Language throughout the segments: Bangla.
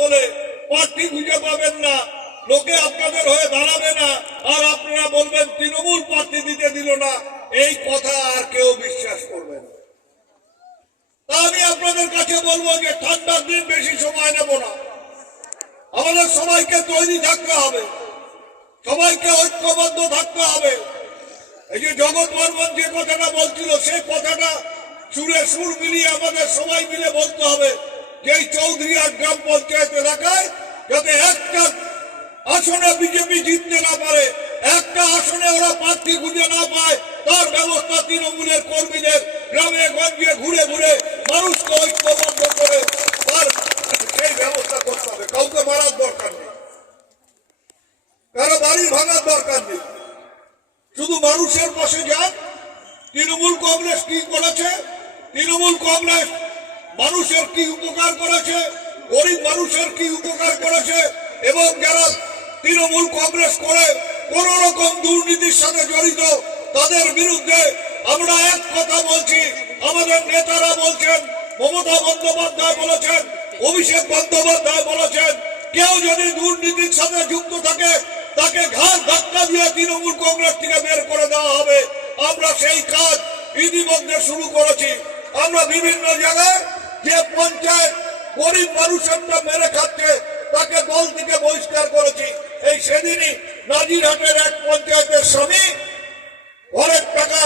বলে প্রার্থী খুঁজে পাবেন না, লোকে আপনাদের হয়ে দাঁড়াবে না, আর আপনারা বলবেন তৃণমূল প্রার্থী দিতে দিল না, এই কথা আর কেউ বিশ্বাস করবে না। তা আমি আপনাদের কাছে বলবো যে ঠান্ডার দিন বেশি সময় নেব না, আমাদের সবাইকে তৈরি থাকতে হবে, সবাইকে ঐক্যবদ্ধ থাকতে হবে। এই যে জগৎ বর্মন যে কথাটা বলছিল, সেই কথাটা সুরে সুর মিলিয়ে আমাদের সবাই মিলে বলতে হবে যে এই চৌধুরীহাট গ্রাম পঞ্চায়েত এলাকায় যাতে একটা আসনে বিজেপি জিততে না পারে, একটা আসনে ওরা প্রার্থী খুঁজে না পায়, তার ব্যবস্থা তৃণমূলের কর্মীদের গ্রামে গঞ্জে ঘুরে ঘুরে মানুষকে ঐক্যবদ্ধ করে তার সেই ব্যবস্থা করতে হবে। কাউকে মারার দরকার নেই, কারো বাড়ি ভাঙার দরকার নেই, শুধু মানুষের পাশে যান। তৃণমূল কংগ্রেস কি করেছে, তৃণমূল কংগ্রেস মানুষের কি উপকার করেছে, গরিব মানুষের কি উপকার করেছে, এবং যারা তৃণমূল কংগ্রেস করে কোন রকম দুর্নীতির সাথে জড়িত তাদের বিরুদ্ধে আমরা এক কথা বলছি। আমাদের নেতারা বলছেন, মমতা বন্দ্যোপাধ্যায় বলেছেন, অভিষেক বন্দ্যোপাধ্যায় বলেছেন, কেউ যদি দুর্নীতির সাথে যুক্ত থাকে তাকে ঘাড় ধাক্কা দিয়ে তৃণমূল কংগ্রেস থেকে বের করে দেওয়া হবে। আমরা সেই কাজ ইতিমধ্যে শুরু করেছি। আমরা বিভিন্ন জায়গায় যে পঞ্চায়েত গরিব মানুষেরটা মেরে খাচ্ছে তাকে দল থেকে বহিষ্কার করেছি। এই সেদিনই নাজিরহাটের এক পঞ্চায়েতের স্বামী ঘরের টাকা,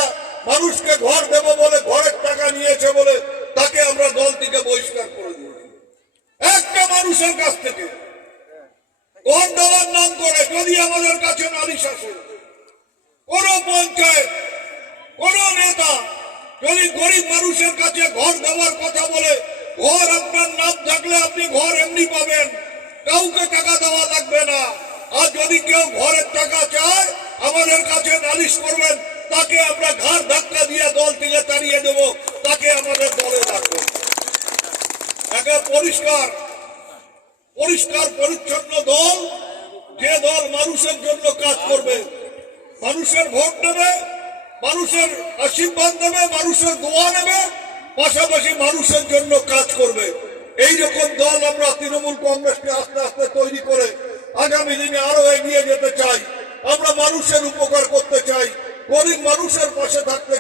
মানুষকে ঘর দেব বলে ঘরের টাকা নিয়েছে বলে তাকে আমরা দল থেকে বহিষ্কার করে দিয়েছি। একটা মানুষের কাছ থেকে ঘর দেওয়ার নাম করে যদি আমাদের কাছে নালিশ আসে, কোন পঞ্চায়েত কোন নেতা যদি গরিব মানুষের কাছে ঘর দেওয়ার কথা বলে, ঘর আপনার নাম থাকলে আপনি ঘর এমনি পাবেন, কাউকে টাকা দেওয়া লাগবে না। আর যদি কেউ ঘরের টাকা চায় আমাদের কাছে নালিশ করবেন, তাকে আমরা ঘাড় ধাক্কা দিয়ে দল থেকে তাড়িয়ে দেব, তাকে আমাদের দলে রাখবো। একটা পরিষ্কার পরিষ্কার পরিচ্ছন্ন দল, যে দল মানুষের জন্য কাজ করবে, মানুষের ভোট নেবে, মানুষের আশীর্বাদ নেবে, মানুষের দোয়া নেবে, পাশাপাশি মানুষের জন্য কাজ করবে। এইরকম দল আমরা তৃণমূল কংগ্রেসকে আস্তে আস্তে তৈরি করে আগামী দিনে আরো এগিয়ে যেতে চাই। আমরা মানুষের উপকার করতে চাই, গরিব মানুষের পাশে থাকতে